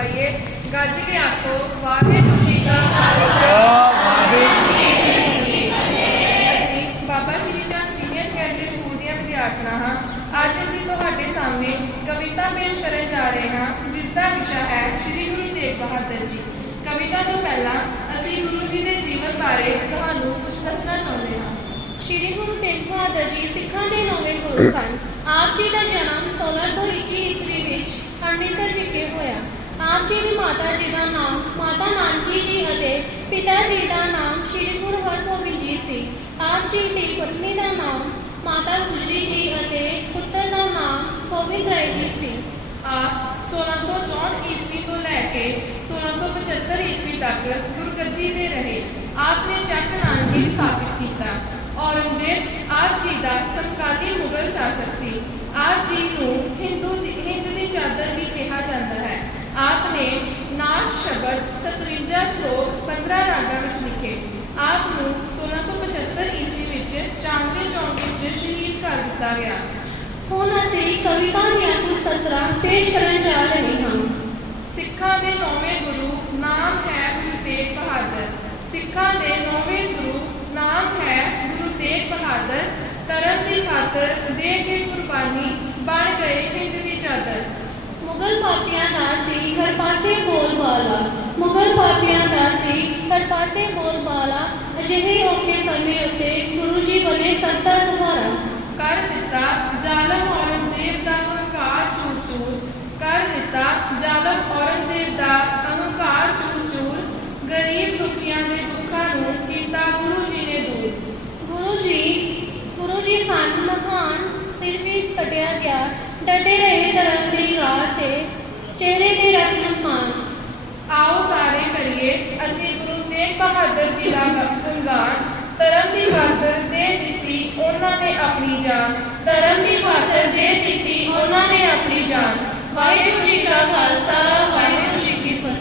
ਪਾਈਏ ਗੱਜ ਕੇ ਆਖੋ ਵਾਹਿਗੁਰੂ ਜੀ ਕਾ ਖਾਲਸਾ। ਅਸੀਂ Baba Shri Chand senior secondary school ਦੀਆਂ ਵਿਦਿਆਰਥਣਾਂ ਹਾਂ। ਅੱਜ ਅਸੀਂ ਤੁਹਾਡੇ ਸਾਹਮਣੇ ਕਵਿਤਾ ਪੇਸ਼ ਕਰਨ ਜਾ ਰਹੇ ਹਾਂ ਜਿਸ ਦਾ ਵਿਸ਼ਾ ਹੈ ਸ਼੍ਰੀ ਗੁਰੂ ਤੇਗ ਬਹਾਦਰ ਜੀ। ਕਵਿਤਾ ਤੋਂ ਪਹਿਲਾਂ ਅਸੀਂ ਗੁਰੂ ਜੀ ਦੇ ਜੀਵਨ ਬਾਰੇ ਤੁਹਾਨੂੰ ਕੁਝ ਦੱਸਣਾ ਚਾਹੁੰਦੇ ਹਾਂ। ਸ਼੍ਰੀ ਗੁਰੂ ਤੇਗ ਬਹਾਦਰ ਜੀ ਸਿੱਖਾਂ ਦੇ ਨੌਵੇਂ ਗੁਰੂ ਸਨ। ਆਪ ਜੀ ਦਾ ਜੀ ਦੀ ਮਾਤਾ ਜੀ ਦਾ ਨਾਮ, ਮਾਤਾ ਨਾਨਕੀ ਜੀ ਅਤੇ ਪਿਤਾ ਜੀ ਦਾ ਨਾਮ ਸ਼੍ਰੀ ਗੁਰੂ ਹਰਗੋਬਿੰਦ ਜੀ ਸੀ। ਆਪ ਜੀ ਦੀ ਪਤਨੀ ਦਾ ਨਾਮ ਮਾਤਾ ਗੁਜਰੀ ਜੀ ਅਤੇ ਪੁੱਤਰ ਦਾ ਨਾਮ ਗੋਬਿੰਦ ਰਾਏ ਜੀ ਸੀ। ਆਪ 1664 ਈਸਵੀ ਤੋਂ ਲੈ ਕੇ 1675 ਈਸਵੀ ਤੱਕ ਗੁਰਗੱਦੀ ਦੇ ਰਹੇ, ਆਪ ਨੇ ਚੱਕ ਨਾਨਕੀ ਸਥਾਪਿਤ ਕੀਤਾ ਔਰੰਗਜ਼ੇਬ ਆਪ ਜੀ ਦਾ ਸਮਕਾਲੀ ਮੁਗਲ ਸ਼ਾਸਕ ਸੀ ਆਪ ਜੀ ਨੂੰ ਹਿੰਦੂ ਦੀ ਹਿੰਦ ਦੀ ਚਾਦਰ ਵੀ ਕਿਹਾ ਜਾਂਦਾ ਹੈ ਆਪ ਨੇ ਨਾਟ ਸ਼ਬਦ 57 ਸ਼ਲੋਕ 15 ਰਾਗਾਂ ਵਿੱਚ ਲਿਖੇ ਆਪ ਨੂੰ 1675 ਈਸਵੀ ਵਿੱਚ ਚਾਂਦਨੀ ਚੌਂਕ ਵਿੱਚ ਸ਼ਹੀਦ ਕਰ ਦਿੱਤਾ ਗਿਆ ਹੁਣ ਅਸੀਂ ਕਵਿਤਾ ਦੀਆਂ ਕੁਝ ਸਤਰਾਂ ਪੇਸ਼ ਕਰਨ ਜਾ ਰਹੇ ਹਾਂ ਸਿੱਖਾਂ ਦੇ ਨੌਵੇਂ ਗੁਰੂ ਨਾਮ ਹੈ ਗੁਰੂ ਤੇਗ ਬਹਾਦਰ ਸਿੱਖਾਂ ਦੇ ਨੌਵੇਂ ਗੁਰੂ ਨਾਮ ਹੈ ਗੁਰੂ ਤੇਗ ਬਹਾਦਰ ਧਰਮ ਦੀ ਖਾਤਰ ਦੇ ਕੇ ਕੁਰਬਾਨੀ ਬਣ ਗਏ ਹਿੰਦ ਦੀ ਚਾਦਰ ਮੁਗਲ ਪਾਪੀਆਂ ਦਾ ਸੀ ਹਰ ਪਾਸੇ ਬੋਲਬਾਲਾ ਮੁਗਲ ਪਾਪੀਆਂ ਦਾ ਪਾਸੇ ਬੋਲਬਾਲਾ ਅਜਿਹੇ ਔਖੇ ਸਮੇਂ ਉੱਤੇ ਗੁਰੂ ਜੀ ਬਣੇ ਸੱਤਾ ਸੁਹਾਰਾ। ਕਰ ਦਿੱਤਾ ਜ਼ਾਲਮ ਔਰੰਗਜ਼ੇਬ ਦਾ ਹੰਕਾਰ ਚੂਰ ਚੂਰ। ਕਰ ਦਿੱਤਾ ਜ਼ਾਲਮ ਔਰੰਗਜ਼ੇਬ ਦਾ ਹੰਕਾਰ ਚੂਰ ਚੂਰ। ਗਰੀਬ ਦੁਖੀਆਂ ਦੇ ਦੁੱਖਾਂ ਨੂੰ ਕੀਤਾ ਗੁਰੂ ਜੀ ਨੇ ਦੂਰ। ਗੁਰੂ ਜੀ ਗੁਰੂ ਜੀ ਸਨ ਮਹਾਨ ਸਿਰ ਵੀ ਕਟਿਆ ਗਿਆ। ਡਟੇ ਰਹੇ ਧਰਮ ਦੀ ਰਾਹ ਤੇ ਚਿਹਰੇ ਤੇ ਬਹਾਦਰ ਕਿਲਾ ਖੰਗਾਨ ਤਰਨ ਦੀ ਬਹਾਦਰ ਦੇ ਦਿੱਤੀ ਉਹਨਾਂ ਨੇ ਆਪਣੀ ਜਾਨ। ਤਰਨ ਦੀ ਬਹਾਦਰ ਦੇ ਦਿੱਤੀ ਉਹਨਾਂ ਨੇ ਆਪਣੀ ਜਾਨ। ਵਾਹਿਗੁਰੂ ਜੀ ਕਾ ਖਾਲਸਾ